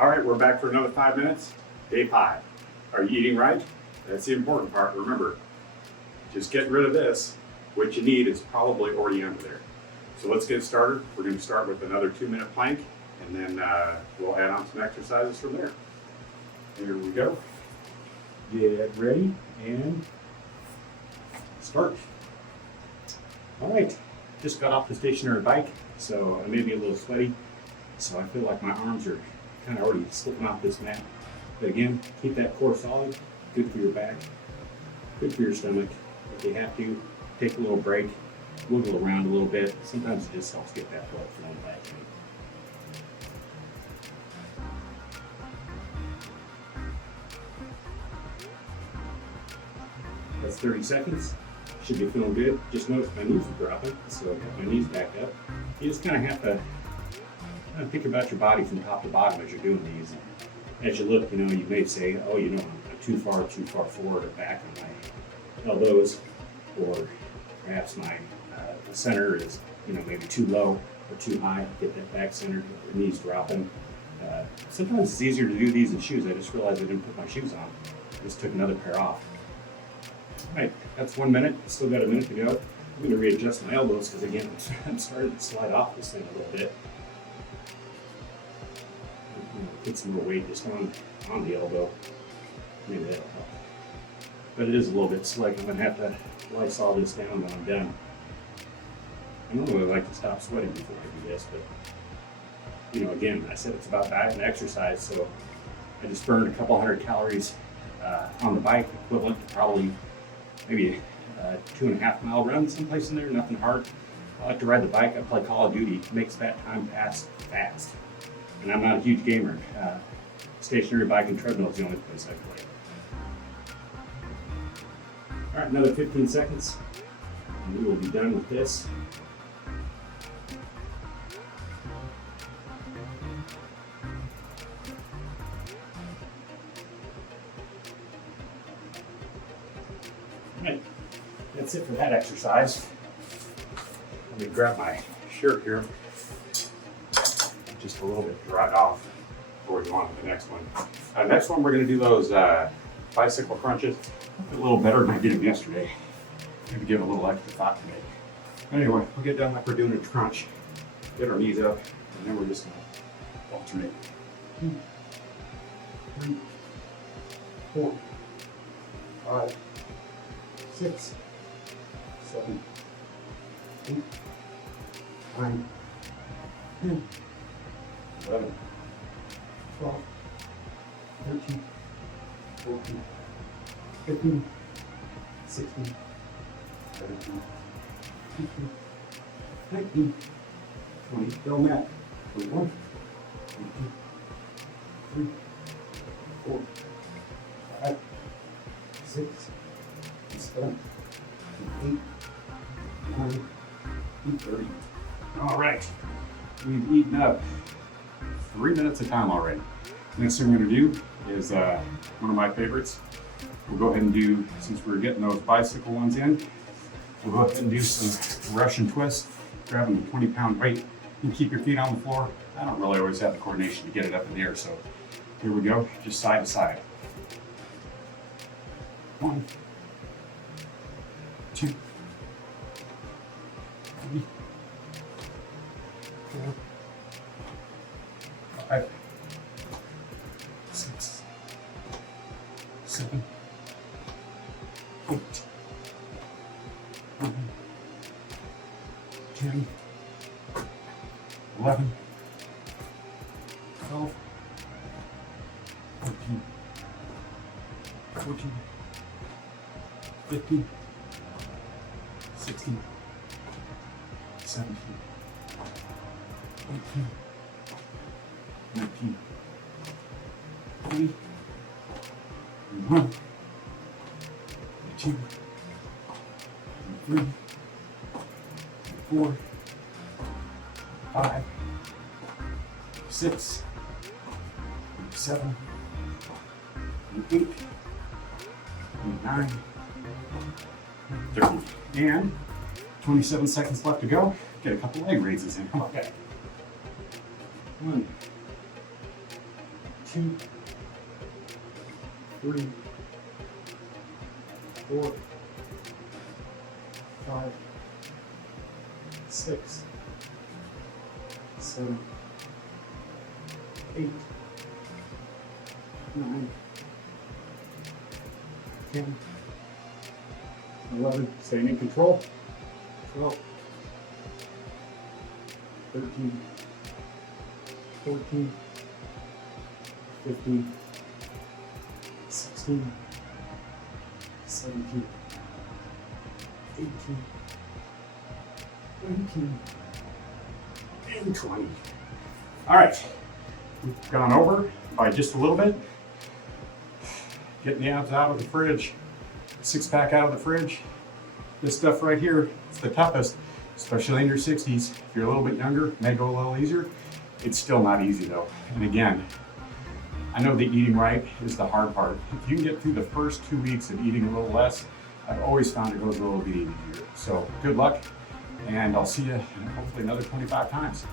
All right, we're back for another 5 minutes. Day 5. Are you eating right? That's the important part. Remember, just getting rid of this. What you need is probably already under there. So let's get started. We're going to start with another 2-minute plank, and then we'll add on some exercises from there. Here we go. Get ready and start. All right, just got off the stationary bike, so I may be a little sweaty. So I feel like my arms are kind of already slipping off this mat. But again, keep that core solid. Good for your back, good for your stomach. If you have to, take a little break, wiggle around a little bit. Sometimes it just helps get that blood flowing back in. That's 30 seconds. Should be feeling good. Just notice my knees are dropping, so I got my knees back up. You just kind of have to think about your body from top to bottom as you're doing these. As you look, you may say, oh, I'm too far forward or back on my elbows, or perhaps my center is, maybe too low or too high. Get that back centered, your knees dropping. Sometimes it's easier to do these in shoes. I just realized I didn't put my shoes on. I just took another pair off. All right, that's 1 minute. Still got a minute to go. I'm going to readjust my elbows because, again, I'm starting to slide off this thing a little bit. Put some more weight just on the elbow. Maybe that'll help. But it is a little bit slick. I'm going to have to Lysol this down when I'm done. I don't really like to stop sweating before I do this, but again, I said it's about diet and exercise, so I just burned a couple hundred calories on the bike, equivalent to probably maybe a 2.5 mile run someplace in there, nothing hard. I like to ride the bike. I play Call of Duty. It makes that time pass fast. And I'm not a huge gamer. Stationary bike and treadmill is the only place I play. All right, another 15 seconds, and we will be done with this. All right, that's it for that exercise. Let me grab my shirt here. Just a little bit dried off before we go on to the next one. Next one, we're going to do those bicycle crunches. A little better than I did them yesterday. Maybe give a little extra thought to it. Anyway, we'll get done like we're doing a crunch. Get our knees up, and then we're just going to alternate. 2, 3, 4, 5, 6, 7, 8, 9, 10. 11, 12, 13, 14, 15, 16, 17, 18, 19, 20, go mat, 21, 22, 23, 24, 25, 26, 27, 28, 29, and 30. All right, we've eaten up 3 minutes of time already. Next thing we're going to do is one of my favorites. We'll go ahead and do, since we're getting those bicycle ones in, we'll go ahead and do some Russian twists, grabbing a 20-pound weight. You keep your feet on the floor. I don't really always have the coordination to get it up in the air, so here we go, just side to side. 1, 2, 3, 4, 5, 6, 7, 8, 9, 10, 11, 12, 13, 14, 15, 16, 17, 18, 19, 20, 21, 22, 23, 24, 5, 6, 7, 8, 9, 30. And 27 seconds left to go. Get a couple leg raises in. How about that? 1, 2, 3, 4, 5, 6, 7, 8, 9, 10, 11, staying in control, 12, 13, 14, 15, 16, 17, 18, 19, and 20. All right, we've gone over by just a little bit. Getting the abs out of the fridge, six-pack out of the fridge. This stuff right here, it's the toughest, especially in your 60s. If you're a little bit younger, it may go a little easier. It's still not easy though. And again, I know that eating right is the hard part. If you can get through the first 2 weeks of eating a little less, I've always found it goes a little bit easier. So good luck, and I'll see you in hopefully another 25 times.